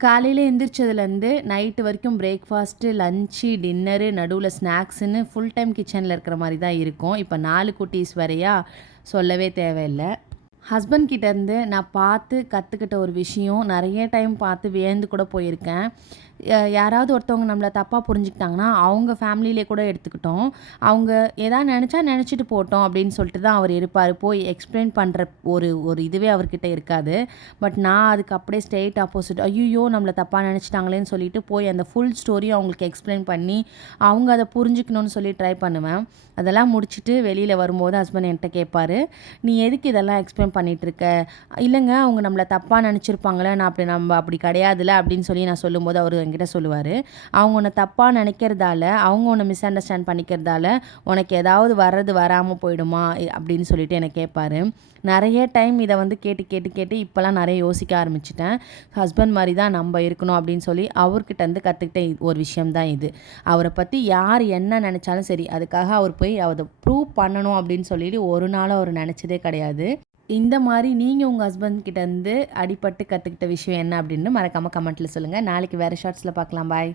காலையில் எந்திரிச்சதுலேருந்து நைட்டு வரைக்கும் breakfast, lunch, dinner, நடுவில் ஸ்நாக்ஸுன்னு ஃபுல் டைம் கிச்சனில் இருக்கிற மாதிரி தான் இருக்கும். இப்போ 4 குட்டீஸ் வரையா சொல்லவே தேவையில்லை. ஹஸ்பண்ட் கிட்டேருந்து நான் பார்த்து கற்றுக்கிட்ட ஒரு விஷயம், நிறைய டைம் பார்த்து வியந்து கூட போயிருக்கேன். யாராவது ஒருத்தவங்க நம்மளை தப்பாக புரிஞ்சுக்கிட்டாங்கன்னா, அவங்க ஃபேமிலியிலே கூட எடுத்துக்கிட்டோம். அவங்க எதாவது நினச்சா நினச்சிட்டு போட்டோம் அப்படின்னு சொல்லிட்டு தான் அவர் இருப்பார். போய் எக்ஸ்பிளைன் பண்ணுற ஒரு ஒரு இதுவே அவர்கிட்ட இருக்காது. பட் நான் அதுக்கு அப்படியே ஸ்ட்ரெயிட் ஆப்போசிட். ஐய்யயோ! நம்மளை தப்பாக நினச்சிட்டாங்களேன்னு சொல்லிட்டு போய் அந்த ஃபுல் ஸ்டோரியும் அவங்களுக்கு எக்ஸ்பிளைன் பண்ணி, அவங்க அதை புரிஞ்சுக்கணும்னு சொல்லி ட்ரை பண்ணுவேன். அதெல்லாம் முடிச்சுட்டு வெளியில் வரும்போது ஹஸ்பண்ட் என்கிட்ட கேட்பாரு, "நீ எதுக்கு இதெல்லாம் எக்ஸ்பிளைன் பண்ணிகிட்ருக்க?" "இல்லைங்க, அவங்க நம்மளை தப்பாக நினச்சிருப்பாங்களே, நம்ம அப்படி கிடையாதுல்ல" அப்படின்னு சொல்லி நான் சொல்லும்போது அவர் என்கிட்ட சொல்லுவார், "அவங்க உன்னை தப்பாக நினைக்கிறதால, அவங்க உன்னை மிஸ் அண்டர்ஸ்டாண்ட் பண்ணிக்கிறதால உனக்கு ஏதாவது வர்றது வராமல் போயிடுமா?" அப்படின்னு சொல்லிட்டு என்னை கேட்பாரு. நிறைய டைம் இதை வந்து கேட்டு கேட்டு கேட்டு இப்போலாம் நிறைய யோசிக்க ஆரம்பிச்சிட்டேன். ஹஸ்பண்ட் மாதிரி தான் நம்ம இருக்கணும் அப்படின்னு சொல்லி அவர்கிட்டருந்து கற்றுக்கிட்ட ஒரு விஷயம் தான் இது. அவரை பற்றி யார் என்ன நினச்சாலும் சரி, அதுக்காக அவர் போய் அதை ப்ரூவ் பண்ணணும் அப்படின்னு சொல்லிட்டு ஒரு நாளும் அவர் நினச்சதே கிடையாது. இந்த மாதிரி நீங்கள் உங்கள் ஹஸ்பண்ட் கிட்டேருந்து அடிபட்டு கற்றுக்கிட்ட விஷயம் என்ன அப்படின்னு மறக்காமல் கமெண்ட்டில் சொல்லுங்கள். நாளைக்கு வேறு ஷார்ட்ஸில் பார்க்கலாம். பாய்.